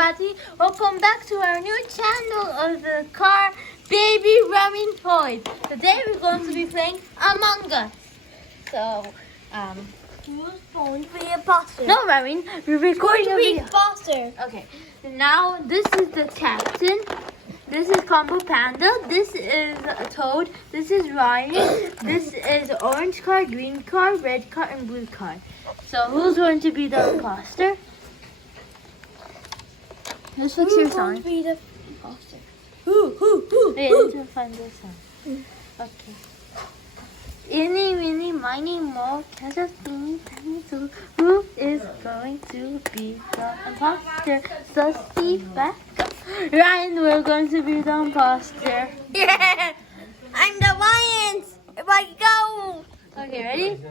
everybody, welcome back to our new channel of the car Baby Ramin toys. Today we're going to be playing Among Us. So, who's going to be a imposter? no Ramin, we're recording a video. Imposter. Okay, now this is the captain. This is Combo Panda. This is Toad. This is Ryan. This is orange car, green car, red car, and blue car. So who's going to be the imposter? Let's fix your Who's going sign. to be the imposter? Wait, I need to find this one. Okay. Eeny, meeny, miny, mo, catch a spoon, tiny tool. Who is going to be the imposter? Sussy back up. Ryan, we're going to be the imposter. Yeah, I'm the lions. Everybody go. Okay, ready?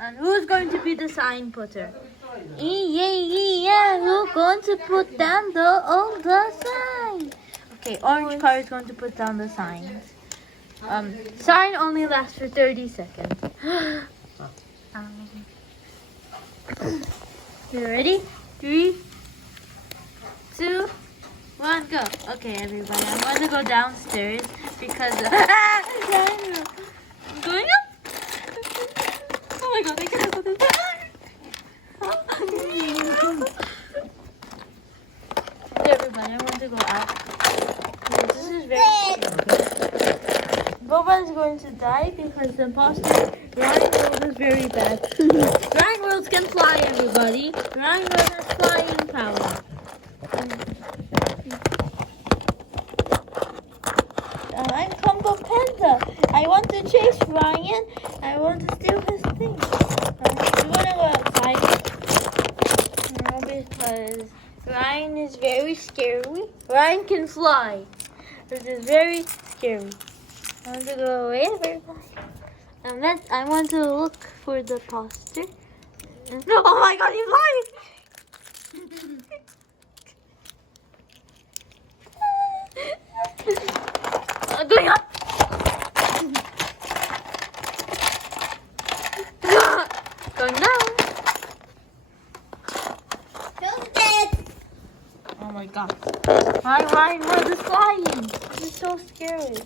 And who's going to be the sign putter? Yeah. Who's going to put down the sign? Okay, orange car is going to put down the signs. Sign only lasts for 30 seconds. You ready? 3, 2, 1, go. Okay, everybody, I'm going to go downstairs because I'm going up. Oh my god, I can't go this. Okay, everybody, I'm going to go out. This is very Boba's going to die because the imposter Ryan World is very bad. Ryan World can fly, everybody. Ryan World has flying power. I'm Combo Panda. I want to chase Ryan. I want to steal his thing. You want to go outside? No, because Ryan is very scary. Ryan can fly. This is very scary. I want to go away, everybody. And then I want to look for the poster. Oh my god, he's flying! Going up! Going down! Oh my god. Ryan, where is flying? This is so scary.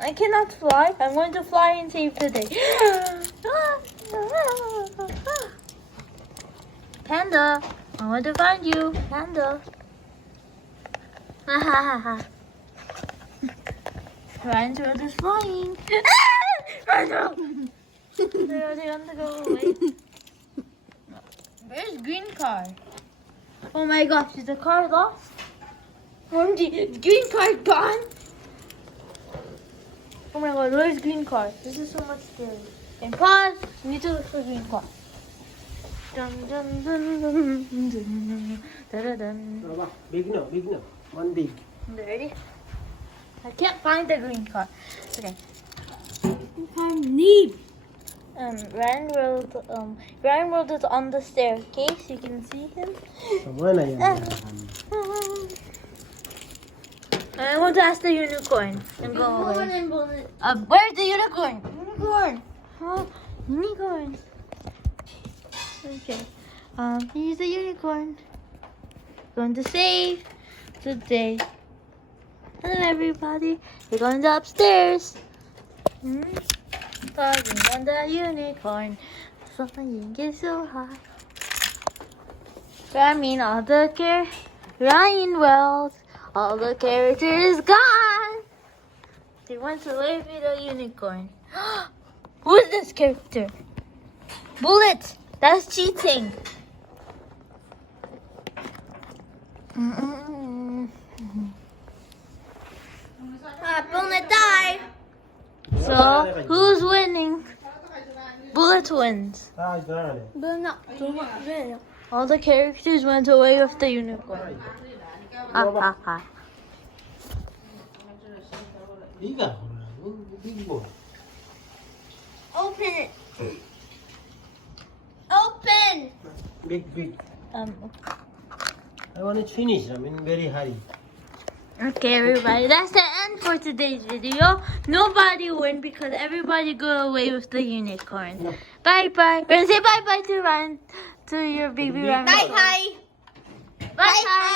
I cannot fly. I'm going to fly and save the day. Panda, I want to find you. Panda. Ryan's road is flying. Ryan's road. They want to go away. Where's green car? Oh my gosh, is the car lost? OMG, green car gone? Oh my god, where's green car? This is so much scary. And pause, we need to look for green car. Dun dun dun dun dun dun dun. Big no. One big. Ready? I can't find the green car. Okay. Need. Ryan World is on the staircase. You can see him. I want to ask the unicorn and go away. Where's the unicorn? Unicorn. Huh? Unicorn. Okay. Here's the unicorn. Going to save the day. Hello, everybody. We're going to upstairs. Talking on the unicorn. Flying is so high. Ramin, Ryan Wells. All the characters gone. They went to live with a unicorn. Who is this character? Bullet. That's cheating. Bullet die. So, who's winning? Bullet wins. All the characters went away with the unicorn. Open it. Open. Big. I want to finish. I'm in very hurry. Okay, everybody, that's the end for today's video. Nobody win because everybody go away with the unicorn. Bye. We're gonna say bye to Ryan, to your baby Ryan. Bye. Bye. Bye.